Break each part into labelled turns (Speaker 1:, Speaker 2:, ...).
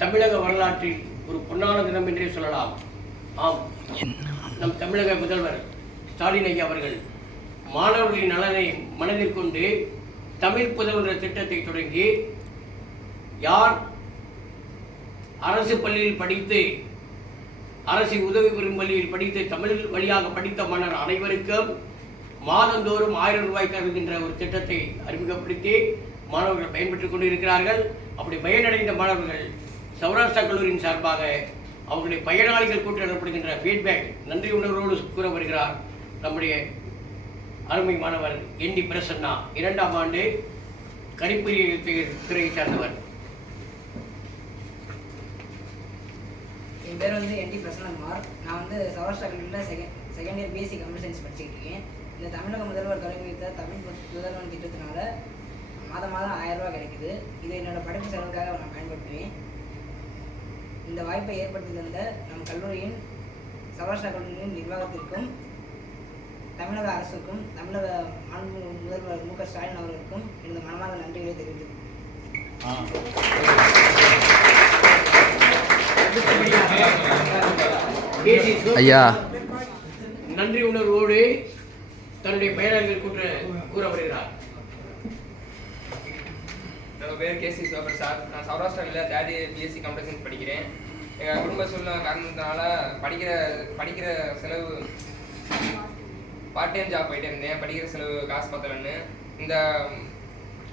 Speaker 1: தமிழக வரலாற்றில் ஒரு பொன்னான தினம் என்றே சொல்லலாம். ஆம். நம் தமிழக முதல்வர் ஸ்டாலின் ஐயா அவர்கள் மாணவர்களின் நலனை மனதில் கொண்டு தமிழ் புதல்வர் திட்டத்தை தொடங்கி யார் அரசு பள்ளியில் படித்து அரசு உதவி பெறும் பள்ளியில் படித்து தமிழ் வழியாக படித்த மாணவர் அனைவருக்கும் மாதந்தோறும் ஆயிரம் ரூபாய் தருகின்ற ஒரு திட்டத்தை அறிமுகப்படுத்தி மாணவர்கள் பயன்பெற்றுக் கொண்டிருக்கிறார்கள். அப்படி பயனடைந்த மாணவர்கள் சௌராஷ்டிரா கல்லூரியின் சார்பாக அவர்களுடைய பயனாளிகள் கூட்டு எனப்படுகின்ற ஃபீட்பேக் நன்றி உணர்வோடு கூற வருகிறார் நம்முடைய அருமை மாணவர் என் டி பிரசன்னா இரண்டாம் ஆண்டு கணிப்பொறியியல் துறையை சார்ந்தவர்.
Speaker 2: என் பேர் வந்து என் டி பிரசன்னகுமார். நான் வந்து சௌராஷ்டிரா கல்லூரியில் second second year BSc computer science படிச்சுட்டு இருக்கேன். இந்த தமிழக முதல்வர் தொடங்கி வைத்த தமிழ் முதல்வன் திட்டத்தினால மாதம் மாதம் ஆயிரம் ரூபாய் கிடைக்குது. இது என்னோட படிப்பு செலவுக்காக நான் பயன்படுத்துவேன். இந்த வாய்ப்பை ஏற்படுத்தி தந்த நம் கல்லூரியின் சௌராஷ்டிரா கல்லூரியின் நிர்வாகத்திற்கும் தமிழக அரசுக்கும் தமிழக மாண்பு முதல்வர் மு க ஸ்டாலின் அவர்களுக்கும் எனது மனமார்ந்த நன்றிகளை
Speaker 1: சோமு
Speaker 3: ஐயா.
Speaker 1: நன்றி உணர்வோடு தன்னுடைய பயனாளிகள் கூட்ட கூற வருகிறார்
Speaker 4: பேர் கேசி சார் நான் சௌராஷ்டிராவில் third year BSc computer science படிக்கிறேன். எங்கள் குடும்ப சூழ்நிலை காரணத்தினால படிக்கிற படிக்கிற செலவு பார்ட் டைம் ஜாப் போயிட்டே இருந்தேன். படிக்கிற செலவு காசு பத்தலன்னு. இந்த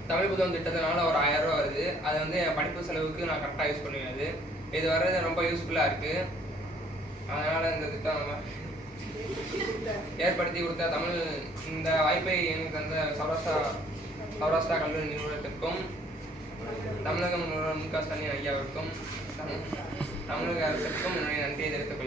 Speaker 4: தமிழ் புத்தகம் திட்டத்தினால ஒரு ஆயிரம் ரூபா வருது. அது வந்து என் படிப்பு செலவுக்கு நான் கரெக்டாக யூஸ் பண்ணுவேன் அது. இது வர்றது ரொம்ப யூஸ்ஃபுல்லாக இருக்குது அதனால் இந்த திட்டம் ஏற்படுத்தி கொடுத்த தமிழ் இந்த வாய்ப்பை எனக்கு தந்த சௌராஷ்டிரா சௌராஷ்டிரா கல்லூரி நிறுவனத்திற்கும் தமிழகம் முதல்வர் மு க ஸ்டாலின் ஐயாவிற்கும் தமிழக அரசுக்கும் என்னுடைய நன்றியை தெரிவித்துக்